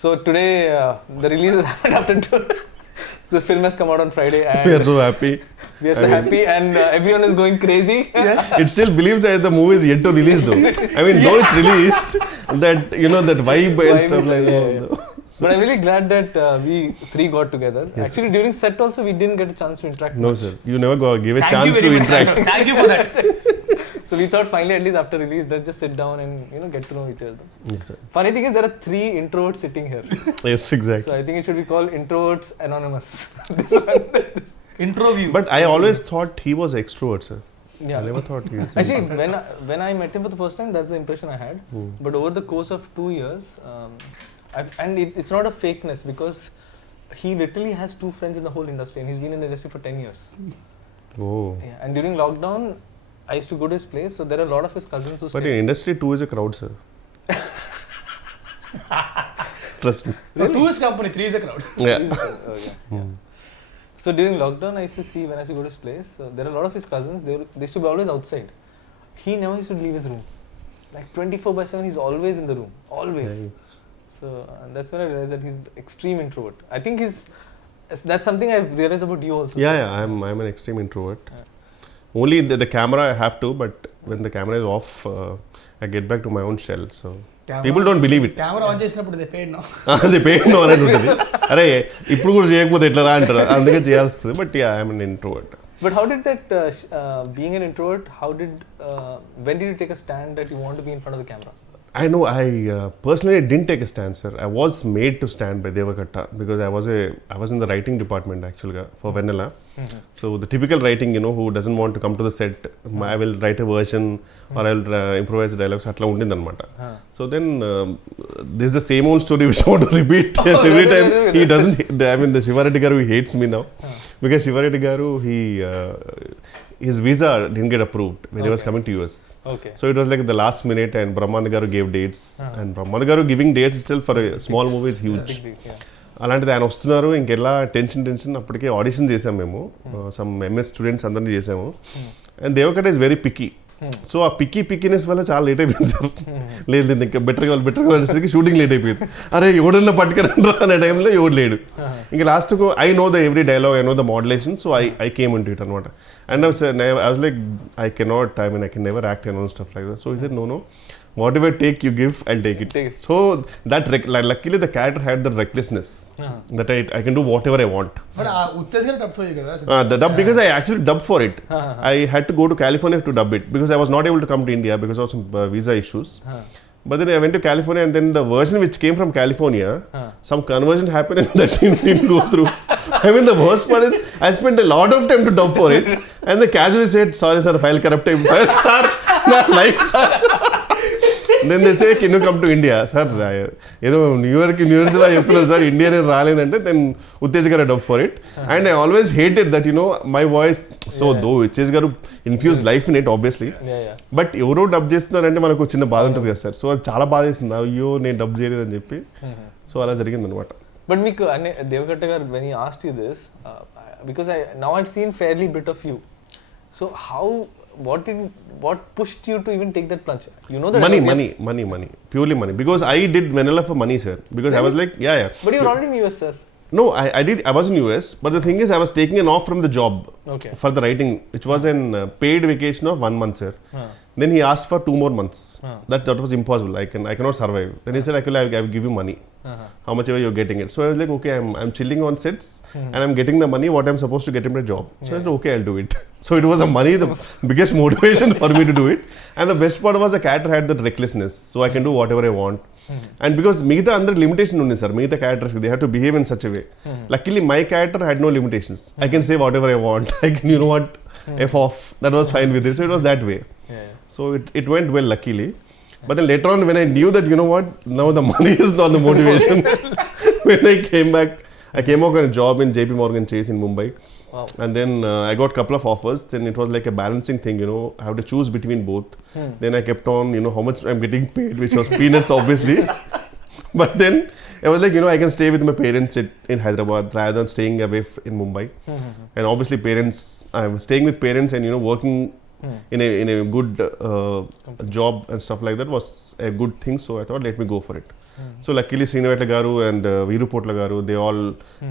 So today the release has happened after the film has come out on Friday, and We are so happy. we are so happy, and everyone is going crazy. It still believes that the movie is yet to release though. I mean, though it's released, that that vibe and stuff like that. But I'm really glad that we three got together. Yes. Actually, during set also we didn't get a chance to interact. No, much. sir. You never gave a chance to interact. Thank you for that. So we thought finally, at least after release, let's just sit down and get to know each other. Yes, sir. Funny thing is, there are 3 introverts sitting here. Yes, exactly. So I think it should be called Introverts Anonymous. This one. Intro view. But I always thought he was extrovert, sir. Yeah. I never thought he was. Actually, when I met him for the first time, that's the impression I had. But over the course of 2 years, and it's not a fakeness, because he literally has 2 friends in the whole industry, and he's been in the industry for 10 years. Oh. Yeah, and during lockdown, I used to go to his place, so there are a lot of his cousins who But stay. in industry, 2 is a crowd, sir. Trust me. No, 2 is company, 3 is a crowd. Yeah. Yeah. So during lockdown, I used to see when I used to go to his place, there are a lot of his cousins, they used to be always outside. He never used to leave his room. Like 24/7, he's always in the room. Always. Nice. So that's when I realized that he's extreme introvert. I think that's something I've realized about you also. Yeah. I'm an extreme introvert. Only the camera I have to, but when the camera is off, I get back to my own shell. So people don't believe it. Camera on చేసినప్పుడు they paid now. అది pain అనేది ఉంటుంది. అరే ఇప్పుడు కూడా చేయకపోతే ఎట్లా రా అంటారు, అందుకే చేయాల్సి వస్తుంది. But yeah I'm an introvert. But how did that, being an introvert, when did you take a stand that you want to be in front of the camera? I know, I personally didn't take a stand, sir. I was made to stand by Devakatta because I was in the writing department actually for Vennela. So the typical writing, who doesn't want to come to the set, I will write a version or I'll improvise dialogues. Atla undindi anamata. So then this is the same old story which I want to repeat every time. He doesn't. I mean, the Shivareddy garu, he hates me now because Shivareddy garu, his visa didn't get approved when he was coming to US. Okay. So it was like the last minute, and Brahmanand garu gave dates, and Brahmanand garu giving dates itself for a small movie is huge. అలాంటిది ఆయన వస్తున్నారు, ఇంకెలా tension అప్పటికే audition చేసాము మేము, some MS students అందరినీ చేసాము. And Deva Katta is very picky. So ఆ పిక్కీనెస్ వల్ల చాలా లేట్ అయిపోయింది సార్. లేదు ఇంకా బెటర్ కావాలి షూటింగ్ లేట్ అయిపోయింది. అరే ఎవడన్నా పట్టుకురండ్రా అనే టైంలో ఎవడు లేడు. ఇంకా లాస్ట్కు I know the every dialogue, I know the modulation, so I came in to it అనమాట. And I was like I cannot, I mean I can never act and stuff like that. So he said no whatever take you give, I'll take it. So that luckily the character had the recklessness that I can do whatever I want. But Uttej garu dub for you kada? The dub, because I actually dubbed for it. I had to go to California to dub it because I was not able to come to India because of some visa issues. But then I went to California, and then the version which came from California, some conversion happened and that didn't go through. I mean, the worst part is I spent a lot of time to dub for it, and the casually said, sorry sir, file corrupted. Sir, not like sir. Then they say, can you come to India? Sir, ఏదో new years లా చెప్తున్నారు sir, India నేను రాలేనంటే then Uttej garu dub for it. And I always hated that my voice. So though Uttej garu infuse life in it obviously, but ఎవరో dub చేస్తున్నారంటే మనకు చిన్న బాధ ఉంటుంది కదా సార్. సో అది చాలా బాధ చేసింది, అయ్యో నేను డబ్ చేయలేదని చెప్పి. సో అలా జరిగింది అనమాట. బట్ మీకు దేవకట్ట గారు, when he asked you this, because now I've seen fairly bit of you. So what pushed you to even take that plunge? You know that money, purely money. Because I did Vennela for money, sir. Because really? I was like, yeah. But you were already in US, sir. No, I was in US, but the thing is, I was taking an off from the job for the writing, which was an paid vacation of 1 month, sir. Then he asked for 2 more months. That was impossible. I cannot survive. Then he said, I will give you money. How much ever you're getting it. So I was like, okay, I'm chilling on sets and I'm getting the money what I'm supposed to get in my job. So I said, okay, I'll do it. So it was the biggest motivation for me to do it. And the best part was the character had that recklessness. So I can do whatever I want. And because Meeta under limitation undi sir, Meeta characters they have to behave in such a way. Luckily my character had no limitations. I can say whatever I want. I can, F off. That was fine with it. So it was that way. So it went well, luckily. But then later on, when I knew that, now the money is not the motivation. When I came back, I came out on a job in JP Morgan Chase in Mumbai. Wow. And then I got a couple of offers. Then it was like a balancing thing, I have to choose between both. Then I kept on, how much I'm getting paid, which was peanuts, obviously. But then I was like, I can stay with my parents in Hyderabad rather than staying away in Mumbai. And obviously I was staying with parents and, working in a good job and stuff like that was a good thing. So I thought, let me go for it. So luckily Sriniveta garu and Veeru Potla garu, they all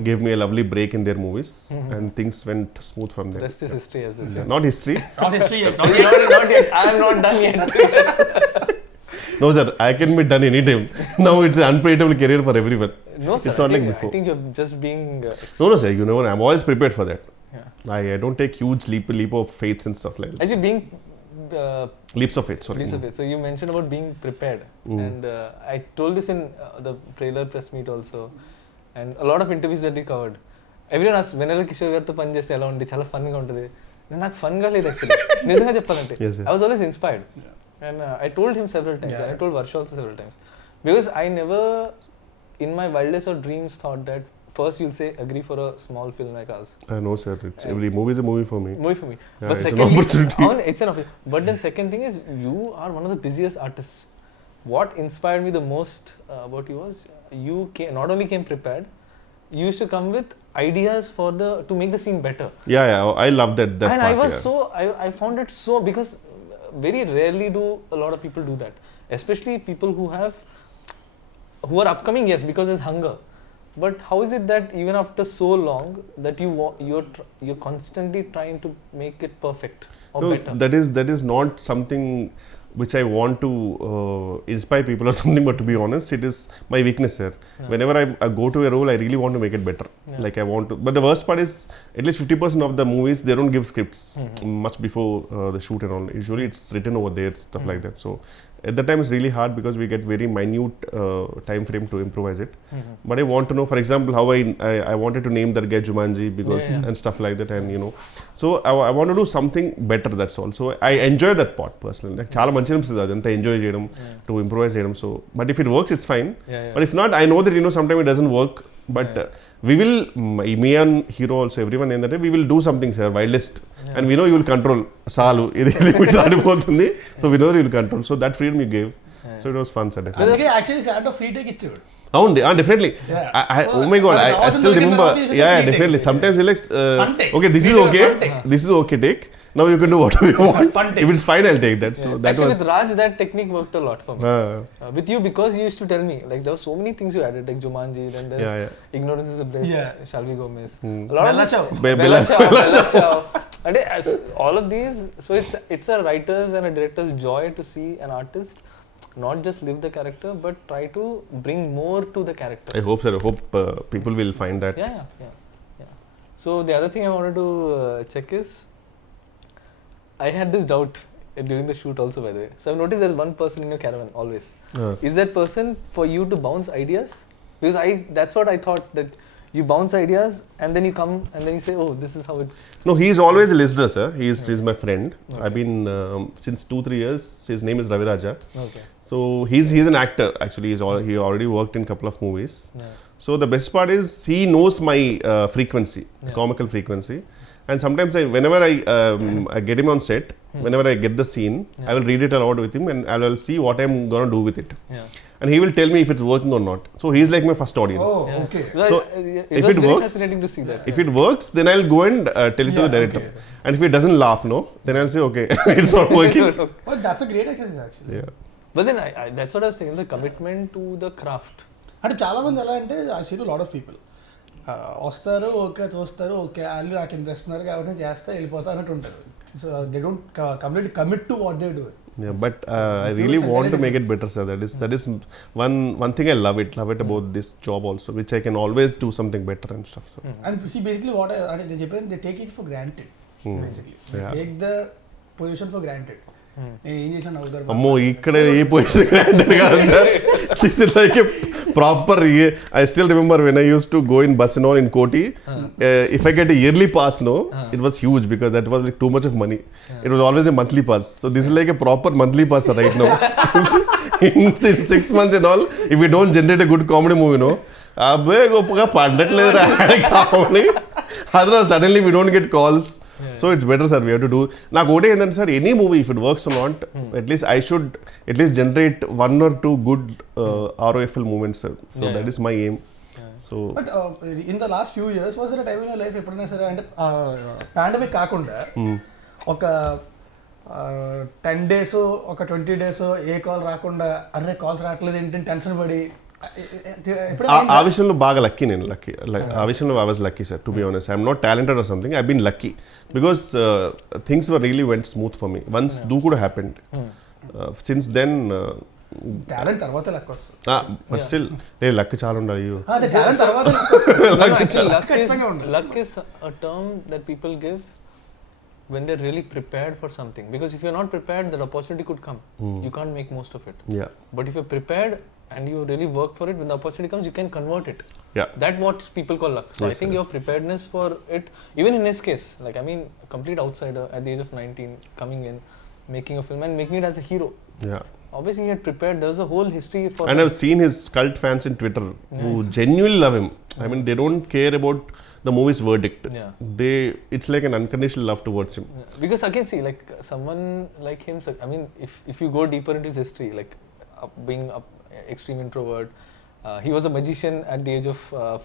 gave me a lovely break in their movies, and things went smooth from there. Rest is history, as they say. Not history. Not history yet. Not yet. I am not done yet. No sir, I can be done anytime. Now it's an unpredictable career for everyone. No sir, It's not I like think, before. I think you're just being... No sir, you know what? I'm always prepared for that. Yeah. I don't take huge leap of faith and stuff like that. Actually, being... Leaps of faith, sorry. Leaps of faith. So you mentioned about being prepared. And I told this in the trailer press meet also. And a lot of interviews that we covered. Everyone asked, Vennela Kishore గారితో పని చేస్తే ఎలా ఉంది, చాలా ఫన్గా ఉంటుంది. నాకు ఫన్గా లేదు actually, నిజంగా చెప్పాలంటే. I was always inspired. And I told him several times. I told Varsha also several times. Because I never, in my wildest of dreams, thought that first you'll say agree for a small film like ours. I know sir, every movie is a movie for me. Movie for me. Yeah, But it's secondly, an opportunity. It's an opportunity. But then second thing is, you are one of the busiest artists. What inspired me the most about you was, you not only came prepared, you used to come with ideas for to make the scene better. Yeah, I love that And part. I was I found it so, because very rarely do a lot of people do that. Especially people who are upcoming, yes, because there's hunger. But how is it that even after so long that you're constantly trying to make it perfect or better? That is not something which I want to inspire people or something, but to be honest, it is my weakness here. Yeah. Whenever I go to a role, I really want to make it better. Yeah. Like I want to, but the worst part is, at least 50% of the movies, they don't give scripts much before the shoot and all. Usually it's written over there, stuff like that. So at that time it's really hard, because we get very minute time frame to improvise it. But I want to know, for example, how I wanted to name that guy Jumanji, because and stuff like that, and you know, so I want to do something better, that's all. So I enjoy that part personally. Like chaala manchi anisthadi adantha enjoy cheyadam, to improvise cheyadam. So but if it works, it's fine. But if not, I know that, you know, sometimes it doesn't work. But we will, me and Hero also, everyone in that day, we will do something, sir, wildest. And we know you will control. Salu, idi limit daadipotundi. So we know that you will control. So that freedom you gave. So it was fun, sir. అందుకే actually stand up free take ఇచ్చాడు. Definitely. Yeah. Oh my god, I still remember. Yeah, definitely. Sometimes you like, okay, this is okay. This is okay, take. Now you can do whatever you want. If it's fine, I'll take that. So that actually, was. with Raj, that technique worked a lot for me. With you, because you used to tell me, like, there were so many things you added, like Jumanji, then there's Ignorance is the Bliss, Shall We Go Miss. A lot Bella of Ciao. Bella Ciao. And all of these, so it's a writer's and a director's joy to see an artist not just live the character, but try to bring more to the character. I hope, sir. I hope people will find that. Yeah. So the other thing I wanted to check is, I had this doubt during the shoot also, by the way. So I've noticed there's one person in your caravan always. Is that person for you to bounce ideas? Because that's what I thought, that you bounce ideas and then you come and then you say, oh, this is how it's... No, he's always a listener, sir. He's my friend. Okay. I've been since 2-3 years. His name is Ravi Raja. Okay. So he's an actor actually. He already worked in a couple of movies. So the best part is, he knows my frequency, comical frequency. And sometimes whenever I get him on set, whenever I get the scene, I will read it aloud with him, and I will see what I'm gonna do with it. And he will tell me if it's working or not. So he's like my first audience. Oh, okay. So if it works, fascinating to see that. If it works, then I'll go and tell it to the director. Okay. And if he doesn't laugh, no, then I'll say, okay, it's not working. Well, that's a great exercise actually. Yeah. But then that's what I was saying, the commitment to the craft. అంటే చాలా మంది ఎలా అంటే, I seen lot of people వస్తారు, okay చూస్తారు, okay వాళ్ళు నాకు ఇంత ఇస్తున్నారు కాబట్టి చేస్తే వెళ్ళిపోతా అన్నట్టు ఉంటారు. So they don't completely commit to what they do. Yeah, but I really want to make it better, sir. That is one thing I love it about this job also, which I can always do something better and stuff. So. And see, basically what they చెప్పాను, they take it for granted. Basically, take the position for granted. నేను ఏం చేశాను అవుతారు. అమ్మో, ఇక్కడ ఏ position granted కాదు sir. This is like a proper. I still remember when I used to go in bus and all in Koti. If I get a yearly pass, no, it was huge, because that was like too much of money. It was always a monthly pass. So this is like a proper monthly pass right now. In 6 months and all, if we don't generate a good comedy movie, no, అబ్బే గొప్పగా పడట్లేదు కావాలి. Otherwise suddenly we don't get calls. So it's better, sir, we have to do. నాకు ఒకటే ఏంటంటే sir, any movie if it works or not, at least I should at least generate 1 or 2 good ROFL moments, sir. So that is my aim. So but in the last few years, was there a time in your life ఎప్పుడైనా సరే, అంటే pandemic కాకుండా ఒక 10 days ఒక 20 days ఏ call రాకుండా, అరే calls రావట్లేదు ఏంటంటే టెన్షన్ పడి ఆ విషయంలో బాగా లక్కీ నేను ఆ విషయంలో I was lucky sir to be honest I'm not talented or something I been lucky because things were really went smooth for me once కూడా హ్యాపెండ్ సిన్స్ దెన్ టాలెంట్ తర్వాత లక్ వస్తుంది బట్ స్టిల్ లక్ చాలా ఉండాలి talent తర్వాత luck is a term that people give when they're really prepared for something, because if you're not prepared, that opportunity could come. You can't make most of it. But if you're prepared and you really work for it, when the opportunity comes, you can convert it. That's what people call luck. So yes, I think your preparedness for it, even in his case, like I mean, a complete outsider at the age of 19 coming in, making a film and making it as a hero. Obviously he had prepared. There's a whole history for and I've seen his cult fans in Twitter who genuinely love him. I mean, they don't care about the movie's verdict. It's like an unconditional love towards him. Because again, see, like someone like him, I mean, if you go deeper into his history, like being an extreme introvert, he was a magician at the age of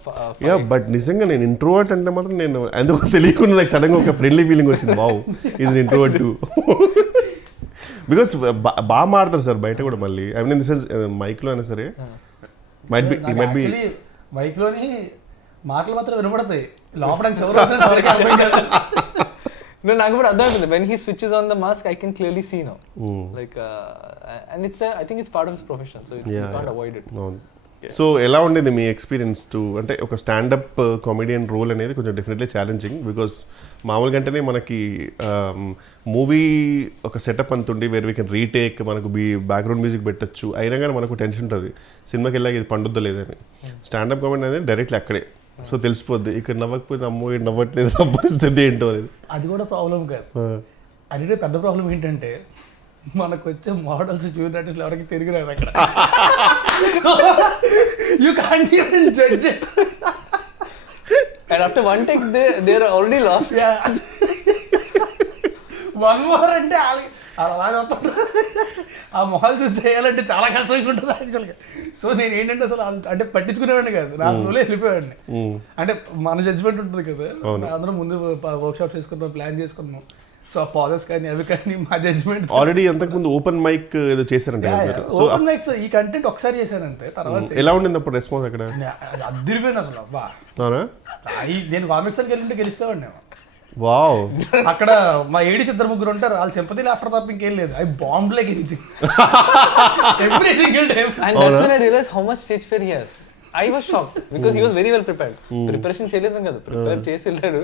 5. But నిజంగా నేను introvert అంటే మాత్రం నేను ఎందుకో తెలియకుండా నాకు సడన్గా ఒక ఫ్రెండ్లీ ఫీలింగ్ వచ్చింది. Wow, is an introvert two. Because బాగా మాడతారు సార్ బయట కూడా మళ్ళీ. ఐ మీన్ దిస్ ఇస్ మైక్లో అయినా సరే మైట్ బి మైక్లోని మాటలు మాత్రం వినబడతాయి, లోపల నాకు కూడా అర్థం అవుతుంది. When he switches on the mask, I can clearly see now. Like and I think it's part of his profession, so you can't avoid it. So ఎలా ఉండేది మీ ఎక్స్పీరియన్స్ టు అంటే ఒక స్టాండప్ కామెడియన్ రోల్ అనేది కొంచెం definitely challenging. Because మామూలుగా అంటేనే మనకి movie ఒక సెటప్ అంతుండి వేర్ వీ కెన్ రీటేక్, మనకు బ్యాక్గ్రౌండ్ మ్యూజిక్ పెట్టచ్చు, అయినా కానీ మనకు టెన్షన్ ఉంటుంది సినిమాకి వెళ్ళాక ఇది పండుద్దా లేదని. స్టాండప్ కామెడీ అనేది డైరెక్ట్లీ అక్కడే, సో తెలిసిపోద్ది ఇక్కడ నవ్వకపోతే అమ్మో నవ్వట్లేదు పరిస్థితి ఏంటో అనేది. అది కూడా ప్రాబ్లం కాదు. అది పెద్ద ప్రాబ్లం ఏంటంటే మనకు వచ్చే మోడల్స్ జూనియర్ ఆర్టిస్టులు ఎవరికి తిరిగి రాదు అక్కడ. You can't even judge it. And after one take they are already lost. One more అంటే అలాగే ఆ మొహాలు చూసి చేయాలంటే చాలా కష్టంగా ఉంటుంది యాక్చువల్గా. సో నేను ఏంటంటే అసలు అంటే పట్టించుకునేవాడిని కాదు, నా ఫ్లోలో వెళ్ళిపోయాడిని. అంటే మన జడ్జ్మెంట్ ఉంటుంది కదా, అందరం ముందు వర్క్షాప్ చేసుకున్నాం, ప్లాన్ చేసుకున్నాం. సో ఆ పాజెస్ కానీ అవి కానీ మా జడ్జ్మెంట్. ఆల్రెడీ అంతకుముందు ఓపెన్ మైక్ ఏదో చేశారంటే ఓపెన్ మైక్స్ ఈ కంటెంట్ ఒకసారి చేశాను అంతే. తర్వాత ఎలా ఉండింది అప్పుడు రెస్పాన్స్ అక్కడ? అదిరిపోయింది అసలు. అబ్బా, నేను కామిక్స్ అని వెళ్ళింటే గెలుస్తామండి. వావ్, అక్కడ మా ఏడీస్ 2-3 ఉంటారు, వాళ్ళు సింపతి ఆఫ్టర్ తప్ప ఇంకేం లేదు. I bomb like anything every single time. And that's when I realized how much stage fear he has. I was shocked because he was very well prepared. Preparation చేయలేదు కదా, prepare చేసి వెళ్ళాడు.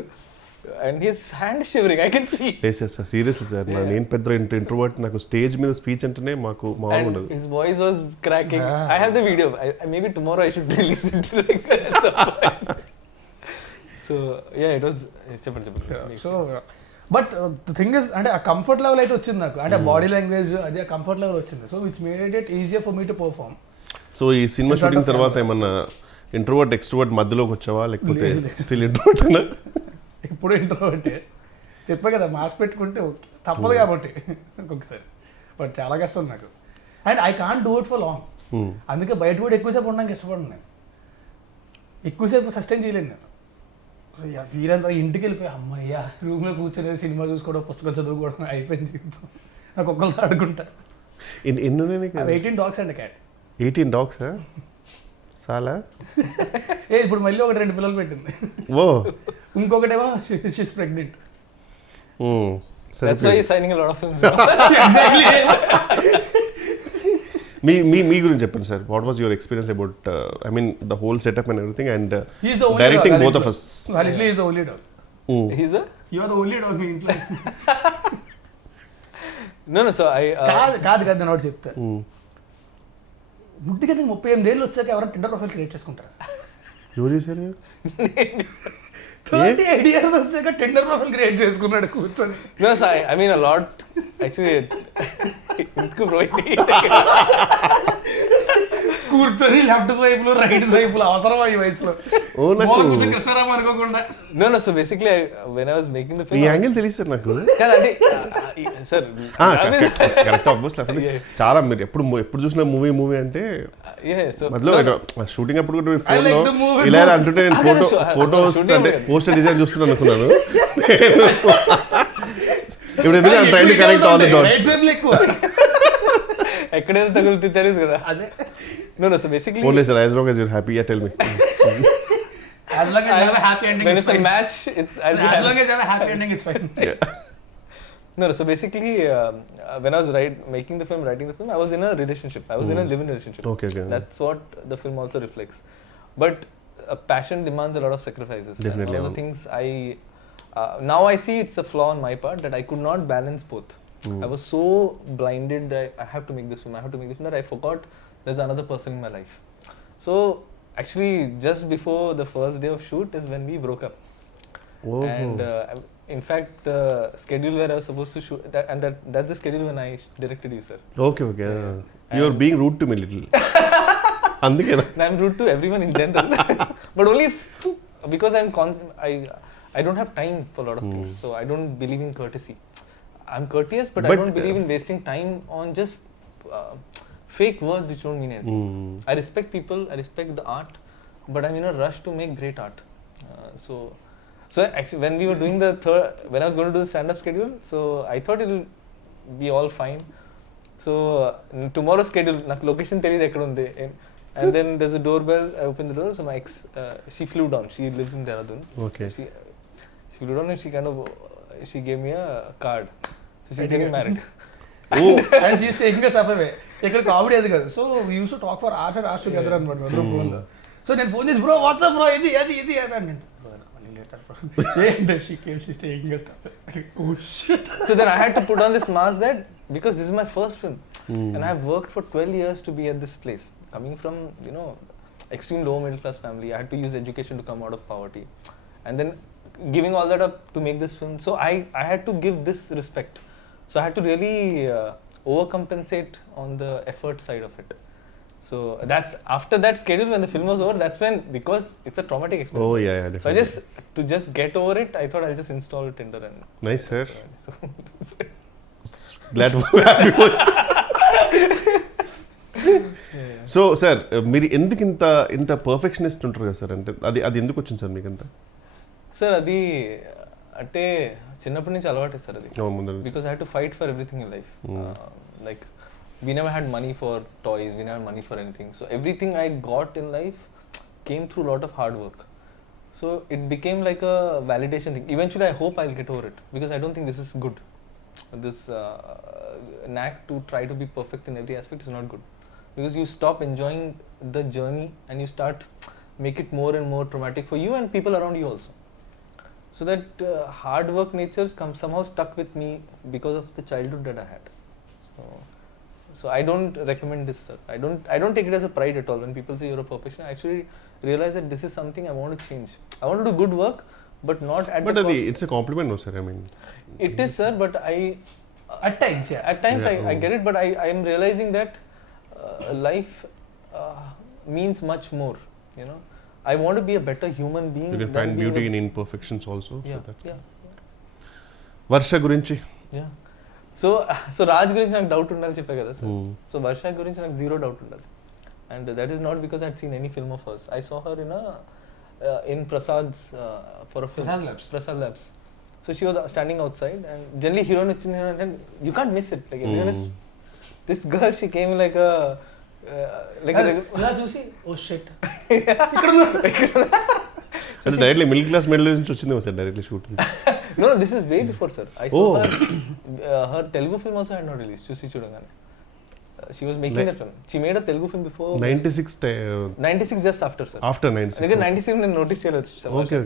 And his hand shivering, I can see. Yes, seriously sir, నేను పెద్ద introvert, నాకు stage మీద speech అంటేనే మాకు మామూలు ఉండదు. His voice was cracking. I have the video. Maybe tomorrow I should release it like at some point. So yeah, it was so but the thing is అంటే ఆ కంఫర్ట్ లెవెల్ అయితే వచ్చింది నాకు, అంటే బాడీ లాంగ్వేజ్ అది ఆ comfort level వచ్చింది. So which made it easier for me to perform. So ఈ సినిమా షూటింగ్ తర్వాత ఏమన్నా ఇంట్రోవర్ట్ ఎక్స్ట్రోవర్ట్ మధ్యలోకి వచ్చావా, లేకపోతే స్టిల్ ఇంట్రోవర్ట్ అన్నా? ఇప్పుడు ఇంట్రోవర్టే చెప్పా కదా, మాస్క్ పెట్టుకుంటే తప్పదు కాబట్టి ఒక్కొక్కసారి. బట్ చాలా కష్టం నాకు, and I can't do it for long. అందుకే బయట కూడా ఎక్కువసేపు ఉండడానికి ఇష్టపడను నేను, ఎక్కువసేపు సస్టైన్ చేయలేను నేను. సో వీరంతా ఇంటికి వెళ్ళిపోయి అమ్మయ్య రూమ్లో కూర్చొని సినిమా చూసుకోవడం, పుస్తకాలు చదువుకోవడం అయిపోయింది జీవితం. నాకు ఒక్కరితో ఆడుకుంటా. 18 dogs అండ్ క్యాట్. 18 dogs చాలా. ఇప్పుడు మళ్ళీ 2 పిల్లలు పెట్టింది. ఓ, ఇంకొకటేమో she's pregnant. That's why he's signing a lot of films. Exactly. మీ గురించి చెప్పండి సార్. What was your experience about I mean the whole setup and everything and directing both of us? Validly is the only dog. You are the only dog in ఇంట్లో. No, so I కాదు నేను చెప్తా. ముట్టిగా 38 ఏళ్ళు వచ్చాక ఎవరైనా Tinder profile create చేసుకుంటారా? ఎవరు చేశారు? 38 years వచ్చాక టిండర్ ప్రొఫైల్ క్రియేట్ చేసుకున్నాడు కూర్చొని. No, so I mean a lot actually. కూర్చొని లెఫ్ట్ స్వైపులు రైట్ స్వైపులు అవసరమా ఈ వయసులో? కృష్ణారామ అనుకోకుండా. No, so basically when I was making the film, ఈ యాంగిల్ తెలుసు సార్ నాకు. Sir correct obviously. చాలా మీరు ఎప్పుడు చూసిన మూవీ అంటే మధ్యలో షూటింగ్ అప్పుడు కూడా ఫోన్ లో ఇలా అంటుంటే నేను ఫోటోస్ అంటే పోస్టర్ డిజైన్ చూస్తున్నాను అనుకున్నాను. ఇప్పుడు ఎందుకు I'm trying to connect all the dots. ఎక్కువ ఎక్కడైనా తగులుతుంది తెలియదు కదా. అదే No, so basically, Only sir, as long as you're happy, yeah, tell me. As long as you have a happy ending, when it's it's a fine. match, I'll be As happy. long as you have a happy ending, it's fine. No, so basically, when I was writing the film, I was in a relationship. I was in a live-in relationship. Okay. That's what the film also reflects. But passion demands a lot of sacrifices. Definitely. And one of the things now I see it's a flaw on my part that I could not balance both. I was so blinded that I have to make this film, that I forgot there's another person in my life. So actually, just before the first day of shoot is when we broke up. Oh. And in fact, the schedule where I was supposed to shoot, that's the schedule when I directed you, sir. Okay. You're being rude to me little. Andukena. And I'm rude to everyone in general, but only because I don't have time for a lot of things. So I don't believe in courtesy. I'm courteous, but I don't believe in wasting time on just fake words which don't mean anything. I respect people, I respect the art, but I'm in a rush to make great art. So actually, when we were doing when I was going to do the stand-up schedule, so I thought it'll be all fine. So tomorrow's schedule, నాకు location తెలియదు ఎక్కడ ఉంది. And then there's a doorbell. I opened the door. So my ex, she flew down. She lives in Dehradun. Okay. She flew down and she gave me a card. So she's getting married. Oh. And she's taking us up away. ఇక్కడ comedy అది కాదు. So we use to talk for hours and hours together అనమాట అందరూ ఫోన్లో. So నేను phone చేసి bro WhatsApp bro ఇది అని she came, she's taking us stuff. Oh shit. So then I had to put on this mask that because this is my first film and I've worked for 12 years to be at this place. Coming from, extreme low middle class family, I had to use education to come out of poverty. And then giving all that up to make this film. So I had to give this respect. So I had to really overcompensate on the effort side of it. So that's after that schedule when the film was over, that's when, because it's a traumatic experience. Oh yeah, definitely. So to just get over it, I thought I'll just install Tinder and Nice, sir. so Glad to be happy. So sir మీరు ఎందుకు ఇంత perfectionist ఉంటారు కదా sir, అంటే అది ఎందుకు వచ్చింది sir మీకు అంత? సార్ అది అంటే చిన్నప్పటి నుంచి అలవాటే సార్ అది. Because I had to fight for everything in life. Like we never had money for toys, we never had money for anything. So everything I got in life came through a lot of hard work. So it became like a validation thing. Eventually I hope I'll get over it because I don't think this is good. This knack to try to be perfect in every aspect is not good. Because you stop enjoying the journey and you start make it more and more traumatic for you and people around you also. So that hard work nature somehow stuck with me because of the childhood that I had. So I don't recommend this, sir. I don't take it as a pride at all when people say you're a perfectionist. I actually realize that this is something I want to change. I want to do good work, but not at the cost. It's a compliment, no sir. I mean, it is, sir. But at times, I get it. But I am realizing that life means much more. I want to be a better human being. You can find beauty in imperfections also. Yeah. Varsha gurinchi. Yeah. So Raj గురించి నాకు doubt ఉండాలి చెప్పా కదా sir. So Varsha గురించి నాకు zero doubt ఉండదు. And that is not because I had seen any film of hers. I saw her in Prasad's for a film. Prasad Labs. So she was standing outside and generally heroine వచ్చింది and you can't miss it. Like everyone is, this girl, she came like a ఇలా చూసి oh shit అంటే directly middle class medal నుంచి వచ్చిందేమో sir directly shoot. No, this is way before, sir. I saw her Telugu film also had not released. Chusi Chudangane. She was making that film. She made a Telugu film before 96 just after, sir. After 96. Again 96 I noticed her. Okay.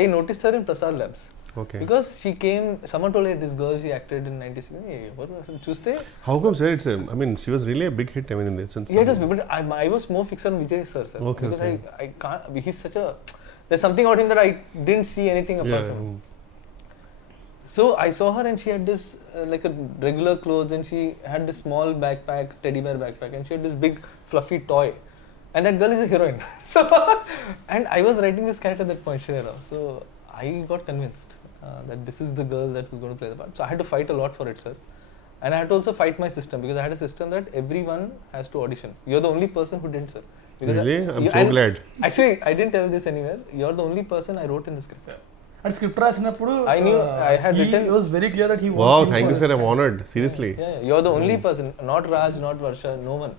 I noticed her in Prasad Labs. Okay. Because she came, someone told her this girl she acted in 96. Hey, what was it? Chuste? How come, sir? I mean, she was really a big hit. I mean, in this sense. Yeah, it was, but I was more fixed on Vijay sir. Okay. Because I can't. He's such a. There's something about him that I didn't see anything apart from him. So I saw her and she had this like a regular clothes and she had this small backpack, teddy bear backpack, and she had this big fluffy toy. And that girl is a heroine. So, and I was writing this character at that point, Shreya. So I got convinced that this is the girl that was going to play the part. So I had to fight a lot for it, sir. And I had to also fight my system because I had a system that everyone has to audition. You're the only person who didn't, sir. Because really? I'm so glad. Actually, I didn't tell this anywhere. You're the only person I wrote in the script. And script రాసినప్పుడు I knew I had written. It was very clear that he Wow, thank you, sir. I'm honored. Seriously. Yeah, you're the only person, not Raj, not Varsha, no one.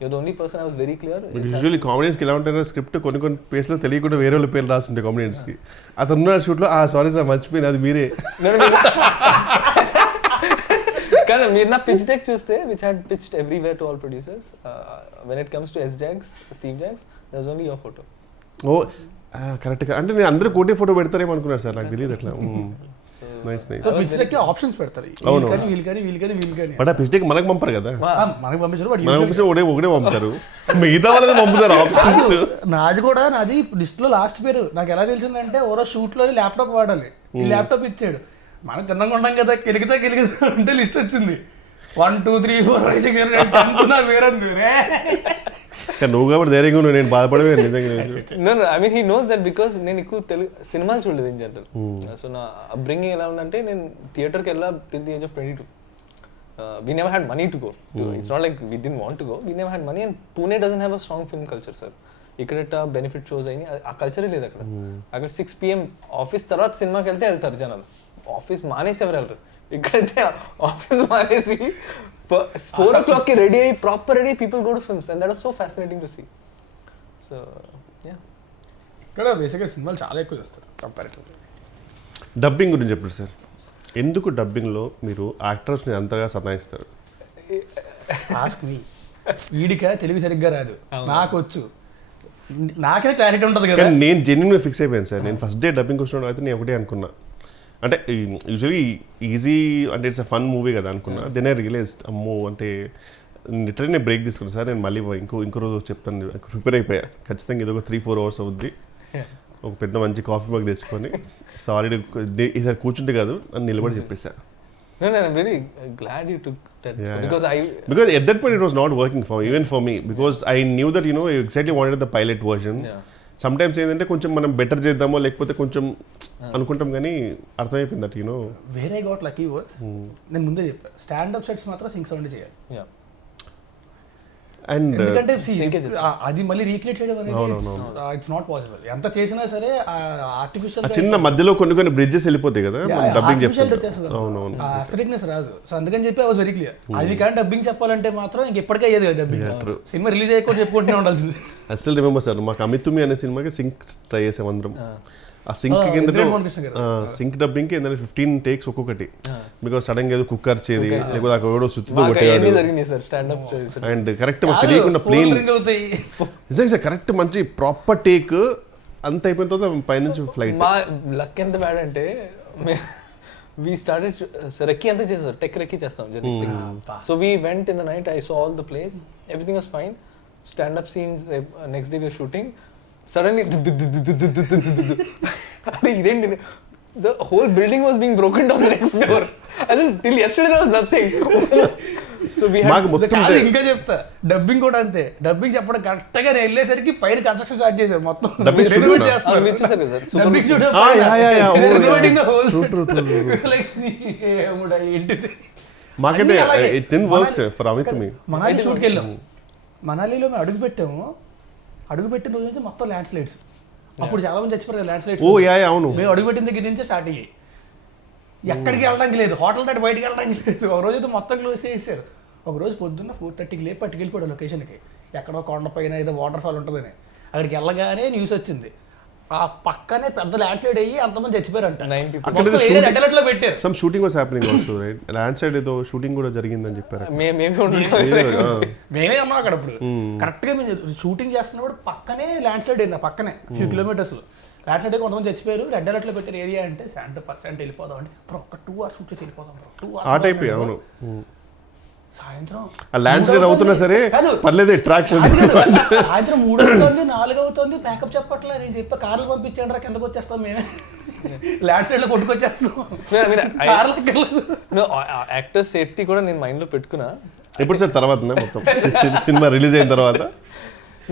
you're the only person I was very clear. Usually కామెడియన్స్కి ఎలా ఉంటారో script కొన్ని ప్లేస్లో తెలియకుండా వేరే వాళ్ళ పేర్లు రాస్తుంటాయి కామెడియన్స్కి. అతను ఉన్న షూట్లో సారీ సార్ మర్చిపోయింది అది మీరే. కానీ మీరు నా పిచ్ డెక్ చూస్తే which had pitched everywhere to all producers, when it comes to Steve Jobs there was only your photo. ఓ కరెక్ట్గా, అంటే నేను అందరూ కోటే ఫోటో పెడతారేమో అనుకున్నారు సార్, నాకు తెలియదు అట్లా. Nice nice. Pitch deck options పెడతారు, అవును. వీళ్ళు బట్ ఆ పిచ్ డెక్ మనకు పంపరు కదా, మనకి పంపించారు. మనం పంపించే ఒకటే పంపుతారు, మిగతా వాళ్ళది పంపుతారు ఆప్షన్స్. నాది లిస్ట్ లో లాస్ట్ పేరు నాకు ఎలా తెలిసిందంటే ఓరో షూట్ లో ల్యాప్టాప్ వాడాలి, ఈ ల్యాప్టాప్ ఇచ్చాడు. మనం తిన్నంగా ఉంటాం కదా, కెలిగితే అంటే లిస్ట్ వచ్చింది 1 2 3 4 5 6 7 8 అనుకున్నా వేరంది. నువ్వు కాబట్టి ధైర్యంగా నువ్వు, నేను బాధపడవే నిజంగా. I mean he knows that because నేను ఎక్కువ తెలుగు సినిమాలు చూడలేదు ఇన్ జనరల్. సో నా అప్బ్రింగింగ్ ఎలా ఉందంటే, నేను థియేటర్కి వెళ్ళా till the age of 22. We never had money to go. It's not like we didn't want to go. We never had money, and Pune doesn't have a strong film culture, sir. ఇక్కడ benefit shows అయినాయి, ఆ కల్చరే లేదు అక్కడ. అక్కడ 6 PM office తర్వాత సినిమాకి వెళ్తారు జనాలు, ఆఫీస్ మానేసి ఎవరు వెళ్ళరు. ఇక్కడైతే ఆఫీస్ మానేసి 4 o'clock రెడీ అయ్యి proper ready people go to films, and that was so fascinating to see. So yeah, ఇక్కడ బేసిక్గా సినిమాలు చాలా ఎక్కువ చేస్తారు కంపారిటివ్లీ. డబ్బింగ్ గురించి చెప్పండి సార్, ఎందుకు డబ్బింగ్లో మీరు యాక్టర్స్ని అంతగా సతాయిస్తారు? Ask me. వీడిక తెలుగు సరిగ్గా రాదు, నాకు వచ్చు, నాకే క్లారిటీ ఉంటుంది కదా. నేను జెన్యున్గా ఫిక్స్ అయిపోయాను సార్. నేను ఫస్ట్ డే డబ్బింగ్ వచ్చినప్పుడు అయితే నేను ఒకటే అనుకున్నా, అంటే యూజువలీ ఈజీ అంటే ఇట్స్ అ ఫన్ మూవీ కదా అనుకున్నా. దెన్ ఐ రియలైజ్డ్ అమ్మో, అంటే లిటరల్లీ నేను బ్రేక్ తీసుకున్నాను సార్. నేను మళ్ళీ ఇంకో రోజు చెప్తాను, ప్రిపేర్ అయిపోయా ఖచ్చితంగా. ఇది ఒక 3-4 hours అవుద్ది, ఒక పెద్ద మంచి కాఫీ మగ్ తీసుకొని సారీ ఈసారి కూర్చుంటే కాదు అని నిలబడి చెప్పేసా. No, I'm really glad you took that, because at that point it was not working even for me, because I knew that I exactly wanted the pilot version. Sometimes ఏంటంటే కొంచెం మనం better చేద్దామో లేకపోతే కొంచెం అనుకుంటాం, కానీ అర్థమైపోయింది that where I got lucky was, నేను ముందే చెప్పా స్టాండప్ సెట్స్ మాత్రం సింక్ సౌండ్ చేయాలి. అండ్ ఎందుకంటే అది మళ్ళీ రీక్రియేట్ చేయడం అనేది ఇట్స్ నాట్ పాసిబుల్. ఎంత చేసినా సరే ఆర్టిఫిషియల్ చిన్న మధ్యలో కొన్ని బ్రిడ్జెస్ వెళ్ళిపోతాయి కదా, డబ్బింగ్ చెప్తారు, అస్థెటిక్నెస్ రాదు. సో అందుకని చెప్పి ఐ వాస్ వెరీ క్లియర్, అది కానీ డబ్బింగ్ చెప్పాలంటే మాత్రం ఇంకెప్పటికే అయ్యేది కదా డబ్బింగ్. సినిమా రిలీజ్ అయ్యకుండా చెప్పుకుంటూనే ఉండాల్సింది. ఐ స్టిల్ రిమెంబర్ సార్, మాకు అమితుమి అనే సినిమాకి సింక్ ట్రై చేసాం అందరం. ఆ సింక్ కింద సింక్ డబ్బింగ్ కి 15 takes ఒక్కొక్కటి, బికాస్ సడన్ గా ఏదో కుక్కర్ చేది లేకపోతే అక్కడ ఎవడో సుత్తితో కొట్టేవాడు. అండ్ కరెక్ట్ మాకు తెలియకుండా ప్లేన్ నిజంగా సార్ కరెక్ట్ మంచి ప్రాపర్ టేక్ అంత అయిపోయిన తర్వాత పైనుంచి ఫ్లైట్. మా లక్ ఎంత బ్యాడ్ అంటే we started రెక్కి అంతా చేసాం, టెక్ రెక్కి చేస్తాం journey. So we went in the night, I saw all the place, everything was fine. Stand up scenes, next day we were shooting, suddenly iదేంటి, the whole building was being broken down next door. As in till yesterday there was nothing. So we had ఇంకా చెప్తా dubbing కూడా అంతే. Dubbing చెప్పడం correct గా వెళ్ళేసరికి పైన construction start చేశారు మొత్తం. మనాలి షూట్కి వెళ్ళాం, మనాలిలో మేము అడుగుపెట్టిన రోజు నుంచి మొత్తం ల్యాండ్ స్లైడ్స్. అప్పుడు చాలా మంది చచ్చిపోయారు ల్యాండ్ స్లైడ్స్. అవును, మేము అడుగుపెట్టిన దగ్గర నుంచే స్టార్ట్ అయ్యాయి. ఎక్కడికి వెళ్ళడానికి లేదు, హోటల్ దాటి బయటికి వెళ్ళడానికి లేదు. ఒక రోజు అయితే మొత్తం క్లోజ్ చేసేసారు. ఒక రోజు పొద్దున్న 4:30కి లేపి పట్టుకెళ్ళిపోయాడు లొకేషన్కి, ఎక్కడో కొండ పైన ఏదో వాటర్ ఫాల్ ఉంటుందని. అక్కడికి వెళ్ళగానే న్యూస్ వచ్చింది, ఆ పక్కనే పెద్ద ల్యాండ్ స్లైడ్ అయ్యి అంతమంది చచ్చిపోయారంట. పెట్టారు. Some shooting was happening also, right? Land slide ఏదో షూటింగ్ కూడా జరిగిందని చెప్పారు. మేమే ఉన్నాం అక్కడ. అప్పుడు కరెక్ట్గా మేము షూటింగ్ చేస్తున్నప్పుడు పక్కనే ల్యాండ్ స్లైడ్ అయింది, పక్కనే ఫ్యూ కిలోమీటర్స్లో ల్యాండ్ స్లైడ్. కొంతమంది చచ్చిపోయారు. రెడ్ అలర్ట్లో పెట్టారు ఏరియా అంటే 70% వెళ్ళిపోదాం అంటే ఒక 2 hours షూట్ చేసి వెళ్ళిపోదాం. 2 hours ఆ టైప్. అవును, సాయంత్రం ల్యాండ్ స్లైడ్ అవుతున్నా సరే పర్లేదు, అట్రాక్షన్. సాయంత్రం 3 అవుతుంది 4 అవుతుంది, ప్యాకప్ చెప్పట్లే. నేను చెప్పా కార్లు పంపించండి రా, కిందకు వచ్చేస్తాం మేమే, ల్యాండ్ స్లైడ్ లో కొట్టుకొచ్చేస్తాం. యాక్టర్ సేఫ్టీ కూడా నేను మైండ్ లో పెట్టుకున్నా. ఎప్పుడు సార్ తర్వాత మొత్తం సినిమా రిలీజ్ అయిన తర్వాత?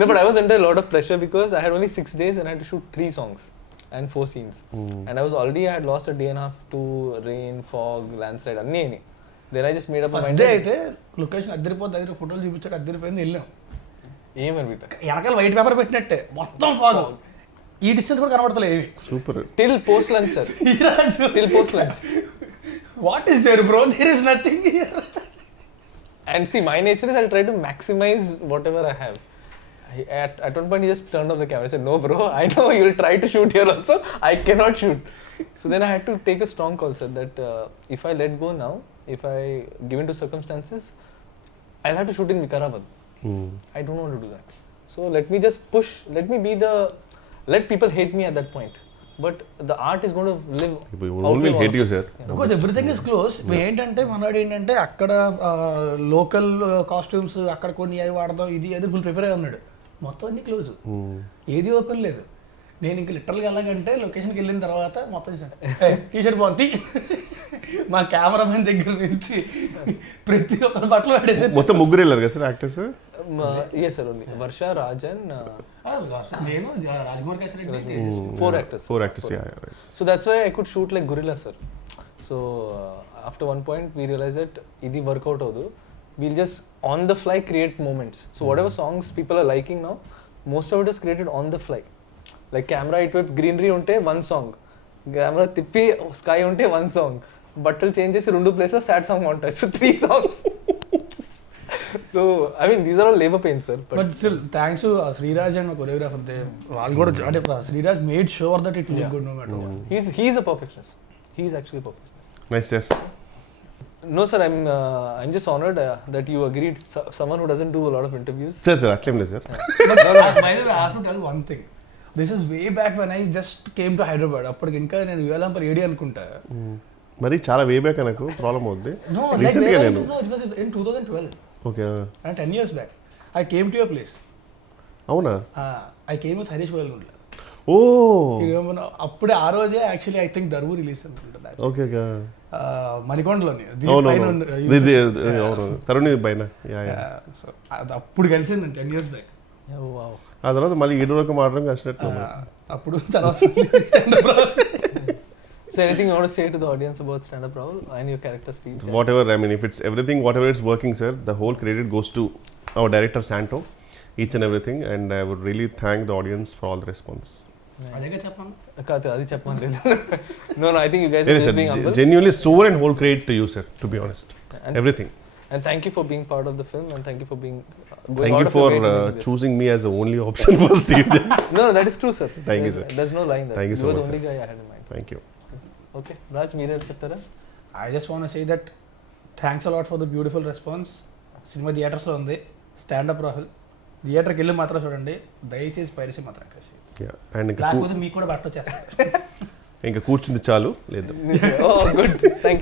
No, but I was under a lot of pressure because I had only 6 days and I had to shoot 3 songs and 4 scenes. And I had lost a day and a half to rain, fog, landslide, anni. Then I just made up my mind. First day అయితే location అద్దరిపోద్ది, దగ్గర ఫోటోలు చూపించాక అద్దరిపోయింది, వెళ్ళాం. ఏమని వెనకాల white paper పెట్టినట్టే మొత్తం fog, ఈ distance కూడా కనబడతలేదు ఏవి. Super. Till post lunch sir, till post lunch. What is there bro, there is nothing here. And see, my nature is I'll try to maximize whatever I have. At one point, he just turned off the camera. I said, "No, bro. I know you'll try to shoot here also. I cannot shoot." So then I had to take a strong call, sir. That if I let go now, if I give into circumstances, I'll have to shoot in Vikarabad. I don't want to do that. So let me just push. Let people hate me at that point. But the art is going to live. People will hate you, sir. Because everything is close. ఏంటంటే మనోడు ఏంటంటే అక్కడ local costumes అక్కడ కొన్ని అవి వాడదాం ఇది అది ఫుల్ ప్రిపేర్ అయి ఉన్నాడు. మొత్తం అన్ని క్లోజ్, ఏది ఓపెన్ లేదు. నేను ఇంక లిటరల్గా వెళ్ళాలంటే లొకేషన్కి వెళ్ళిన తర్వాత మొత్తం టీషర్ట్ బాగుంది, మా కెమెరామెన్ దగ్గర నుంచి ప్రతి ఒక్కరి బట్టలు పడేసి మొత్తం ముగ్గురు వెళ్ళారు కదా sir actors? Yes, sir, only Varsha, Raj and నేను Rajkumar Kesari, four actors. Four actors, yeah. Right. So that's why I could shoot like gorilla, sir. So after one point we realized that idi workout avadu. We'll just on the fly create moments. So whatever songs people are liking now, most of it is created on the fly. Like camera itwip greenery unte one song, camera tippi sky unte one song, బట్టలు change చేసి 2 places sad song ఉంటాయి. So 3 songs. So I mean these are all labor pains, sir. But still thanks to Sriraj and choreographer, they వాళ్ళు కూడా అంటే Sriraj made sure that it look good no matter what. He's a perfectionist. He's actually a perfectionist. Nice, sir. No, sir, I'm just honored that you agreed. Someone who doesn't do a lot of interviews. Sir, అట్లేం లేదు sir. But by the way, I have to tell one thing. This is way back when I just came to Hyderabad. అప్పటికి ఇంకా నేను యువలంపర్ AD అనుకుంటా. మరి చాలా way back నాకు problem అవుద్ది. No, like it was in 2012. Okay. 10 years back. I came to your place. అవునా? I came with Harish Boyalgundla. ఓ అప్పుడే ఆ రోజే actually I think Daruvu release అనుకుంటా. Okay okay. మణికొండలోని తరుణి పైన. సో అప్పుడు కలిసింది 10 years back. ఆ తర్వాత మళ్ళీ ఈడు వరకు మాట్లాడడం కలిసినట్టు. అప్పుడు తర్వాత So anything you want to say to the audience about Stand Up Rahul and your character Steve? Whatever, I mean, if it's everything, whatever it's working, sir, the whole credit goes to our director Santo, each and everything, and I would really thank the audience for all the response. అదేగా చెప్పాను. అది చెప్పమని. No, I think you guys are just being humble. Genuinely sober and whole credit to you, sir, to be honest. And everything. And thank you for being part of the film, and thank you for being thank you for choosing me as the only option for Steve. No, that is true, sir. Thank you, sir. There's no line there. Thank you so much. You are the only guy I had in mind. Thank you. Okay, Raj, మీరే చెప్తారా? I just want to say that thanks a lot for the beautiful response. Cinema థియేటర్స్లో ఉంది, stand up Rahul. థియేటర్కి వెళ్ళి మాత్రం చూడండి, దయచేసి piracy మాత్రం కలిసి. లేకపోతే మీకు కూడా బట్ట వచ్చేస్తారు. ఇంకా కూర్చుంది చాలు లేదు. Oh, good. Thank you.